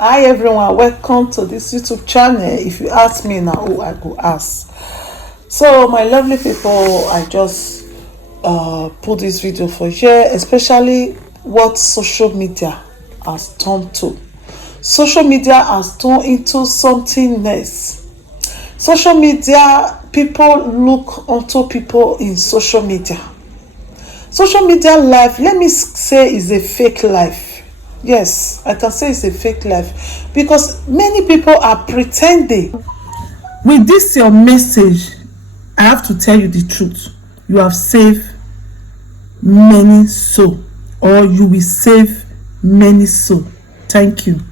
Hi everyone, welcome to this YouTube channel. If you ask me now, who I go ask. So my lovely people, I just put this video for here, especially what social media has turned to. Social media has turned into something else. Social media, people look onto people in social media. Social media life, let me say, is a fake life. Yes, I can say it's a fake life because many people are pretending. With this your message, I have to tell you the truth. You have saved many souls, or you will save many souls. Thank you.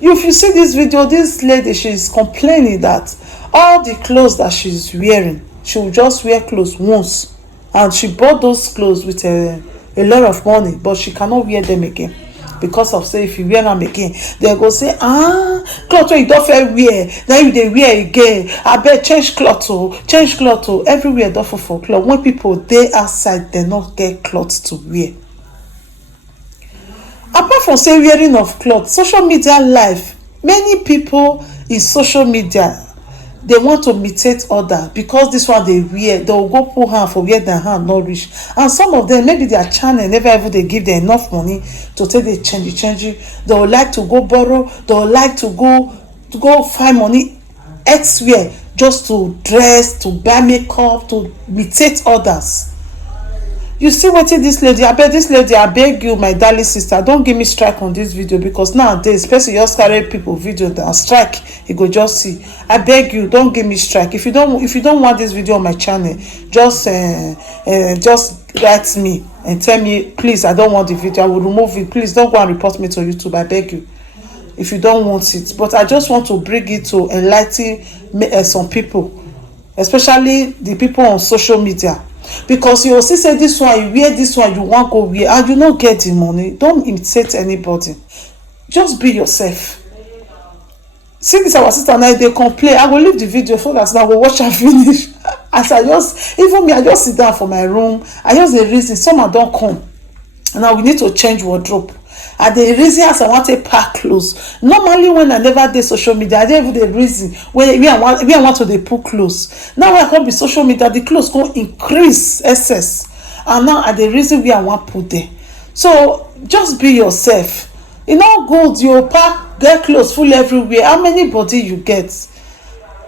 If you see this video, this lady, she is complaining that all the clothes that she's wearing, she will just wear clothes once, and she bought those clothes with a lot of money, but she cannot wear them again because of say if you wear them again, they go say cloth wey you don fair wear, now you dey wear again, abeg change cloth o, everywhere don full for cloth. When people dey outside, they not get clothes to wear. Apart from say wearing of cloth, social media life, many people in social media, they want to imitate others because this one they wear, they will go pull hand for where their hand not reach. And some of them, maybe their channel never ever they give them enough money to take the change. They would like to go borrow, they would like to go find money elsewhere just to dress, to buy makeup, to imitate others. You see wetin this lady, I beg you, my darling sister, don't give me strike on this video, because nowadays person just carry people video and strike, you go just see. I beg you, don't give me strike. If you don't want this video on my channel, just write me and tell me, please, I don't want the video, I will remove it. Please don't go and report me to YouTube, I beg you, if you don't want it. But I just want to bring it to enlighten some people, especially the people on social media. Because you see say this one, you wear this one, you want go wear, and you not get the money. Don't imitate anybody, just be yourself. See this our sister now, they complain. I will leave the video for that now, I will watch and finish. As I just, even me, I just sit down for my room, I just the reason summer don't come, now we need to change wardrobe. And the reason as I want to pack clothes. Normally when I never did social media, I didn't even the reason when I want to put clothes. Now when I come be social media, the clothes go increase excess. And now at the reason I want put there. So just be yourself. You know, good, you pack, get clothes full everywhere. How many body you get?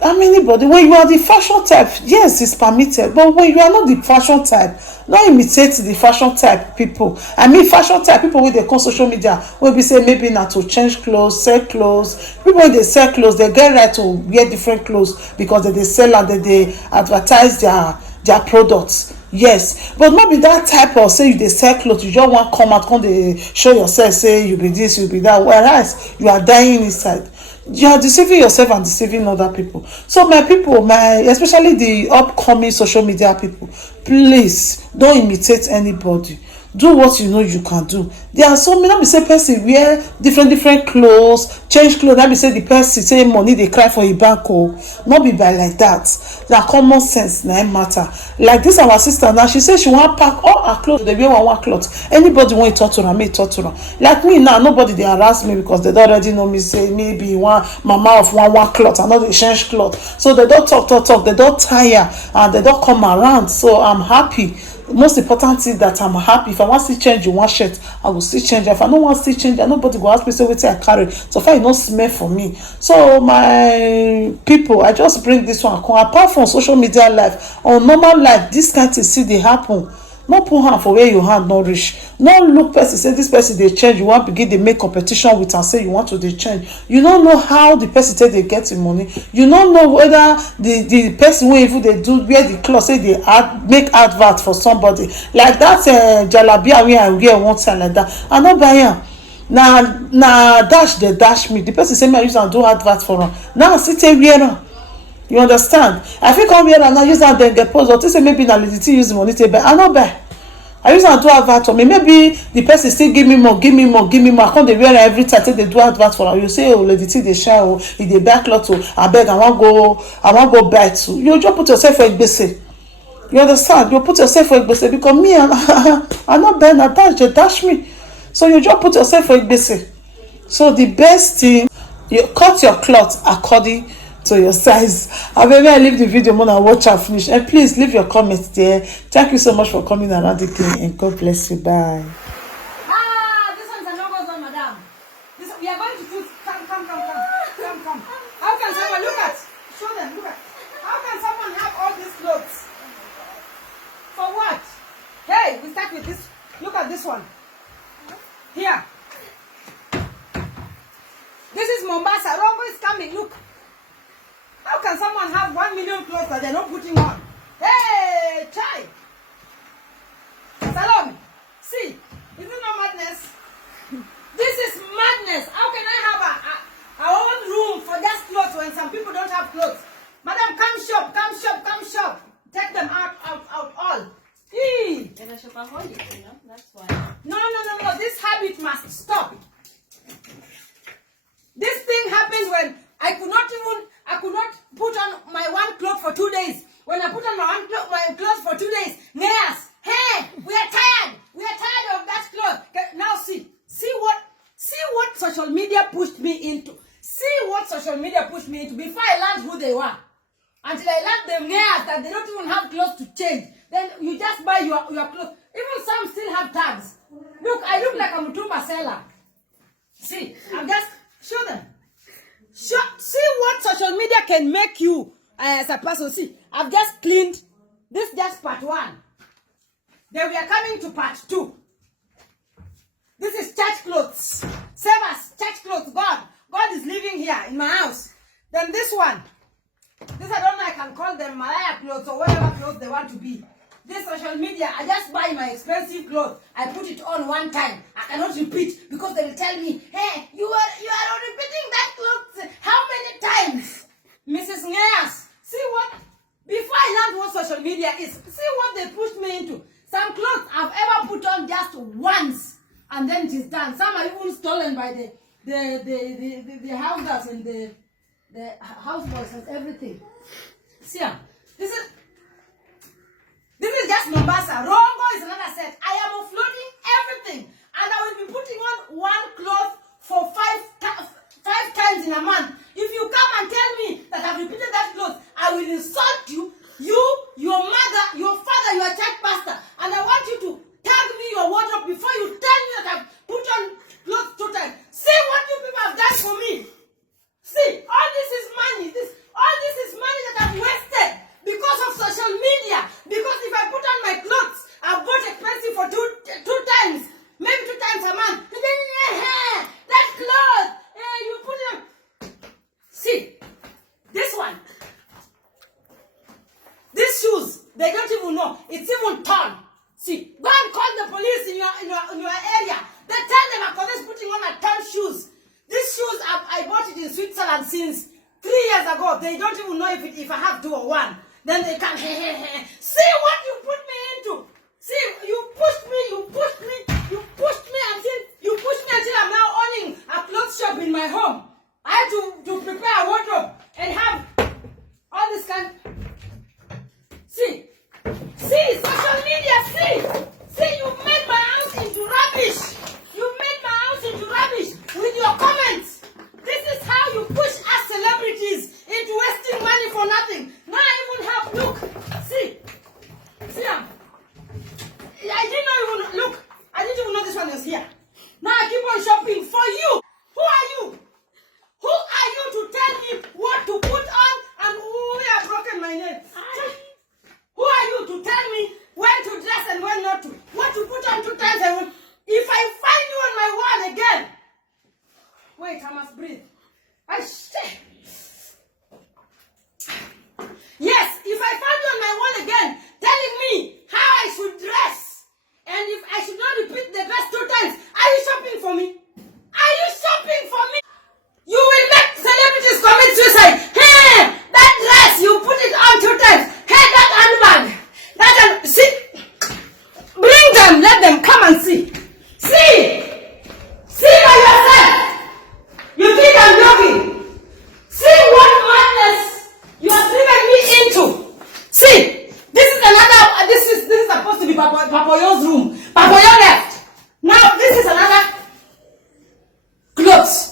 How many body? When you are the fashion type, yes, it's permitted. But when you are not the fashion type, don't imitate the fashion type people. I mean fashion type people with they call social media, will be say maybe not to change clothes, sell clothes. People when they sell clothes, they get right to wear different clothes because they sell and they advertise their products. Yes, but not be that type of say you dey sell clothes, you just want come out, come dey show yourself, say you be this, you be that, whereas you are dying inside. You are deceiving yourself and deceiving other people. So my people, especially the upcoming social media people, please don't imitate anybody. Do what you know you can do. There are so many, let me say person wear different clothes, change clothes, let me say the person say money they cry for a bank, not be by like that. That common sense na matter. Like this our sister now, she say she want pack all her clothes, they wear one cloth. Anybody want to talk to her, may talk to her. Like me now, nobody they harass me because they don't already know me, say maybe one mama of one cloth, another change cloth. So they don't talk, they don't tire, and they don't come around. So I'm happy. Most important thing that I'm happy. If I want to change one shirt, I will still change. If I don't want to change, nobody go ask me say wetin I carry. So far, it no smell for me. So my people, I just bring this one. Apart from social media life, on normal life, this kind of thing dey happen. No put hand for where your hand not reach. No look person say this person they change, you want begin they make competition with and say you want to they change. You don't know how the person say they get the money. You don't know whether the person will even they do wear the clothes, say they make advert for somebody like that. Jalabia we I wear one time like that, I not buy am. Now dash they dash me, the person say me I use and do advert for them. Now sit there wear am. You understand? I fit come here and now use that then get post, or say maybe na lady use money to buy. I no buy. I use am do advert for me. Maybe the person still give me more. I come dey wear every time they do advert for am. You say, oh, lady dey shine, oh, if they buy cloth, oh, abeg, I want go buy too. You just put yourself for gbese. You understand? You put yourself for gbese because me, I not buy na dash me. So you just put yourself for gbese. So the best thing, you cut your cloth according to your size. And maybe I leave the video more and watch and finish. And please leave your comments there. Thank you so much for coming around the king, and God bless you. Bye. This one's a no-go zone, madam. We are going to do. Come. How can someone look at? Show them. Look at. How can someone have all these clothes? For what? Hey, we start with this. Look at this one. Here. This is Mombasa. Rongo is coming. Look. How can someone have 1 million clothes that they're not putting on? Hey, chai. Salome. See, is it not madness? This is madness. How can I have our own room for just clothes when some people don't have clothes? Madam, come shop. Take them out, all. Eee. That's why. No. This habit must stop. This thing happens when I could not put on my one cloth for 2 days. When I put on my clothes for 2 days, yes, hey, we are tired of that cloth. Now see what social media pushed me into. Before I learned who they were. Until I learned them yes, that they don't even have clothes to change. Then you just buy your clothes. Even some still have tags. Look, I look like a Mutumba seller. See, I'm just show them. See what social media can make you as a person. See, I've just cleaned this, just part 1. Then we are coming to part 2. This is church clothes. Save us, church clothes. God is living here in my house. Then this one. This I don't know, I can call them Malaya clothes or whatever clothes they want to be. This social media, I just buy my expensive clothes. I put it on one time. I cannot repeat because they will tell me, hey, you are repeating that clothes how many times? Mrs. Ngeas, see what? Before I learned what social media is, see what they pushed me into. Some clothes I've ever put on just once and then it is done. Some are even stolen by the houses and the houseboys and everything. See, this is just Mombasa. Rongo is another set. I am offloading everything. And I will be putting on one cloth for five times in a month. If you come and tell me that I've repeated that cloth, I will insult you, your mother, your father, your church pastor. And I want you to tag me your wardrobe before you tell me that I've put on clothes 2 times. See what you people have done for me. See, all this is money. All this is money that I've wasted because of social media. Because if I put on my clothes, I've bought expensive for two times, maybe 2 times a month. And then, that cloth, you put it on. See, this one. These shoes, they don't even know. It's even torn. See, go and call the police in your area. They tell them a police putting on a torn shoes. These shoes, I bought it in Switzerland since 3 years ago. They don't even know if I have 2 or 1. Then they can, See what you put me into. See, you pushed me until I'm now owning a clothes shop in my home. I had to prepare a wardrobe and have all this kind. See, social media, see, you made my house into rubbish. With your comments. This is how you push us celebrities into wasting money for nothing. Now I even have, look, see, I didn't even know this one was here. Now I keep on shopping for you. Who are you? Who are you to tell me what to put on and who have broken my neck? Who are you to tell me when to dress and when not to? What to put on 2 times and when? If I find you on my wall again, wait, I must breathe. Yes, if I find you on my wall again, telling me how I should dress, and if I should not repeat the dress 2 times, are you shopping for me? You will make celebrities commit suicide. Hey, that dress, you put it on 2 times. Hey, that handbag. See, bring them, let them come and see. See by yourself. You think I'm joking? See what madness you are driven me into. See, this is supposed to be Papoyo's room. Papoyo left. Now this is another clothes.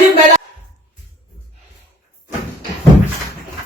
you better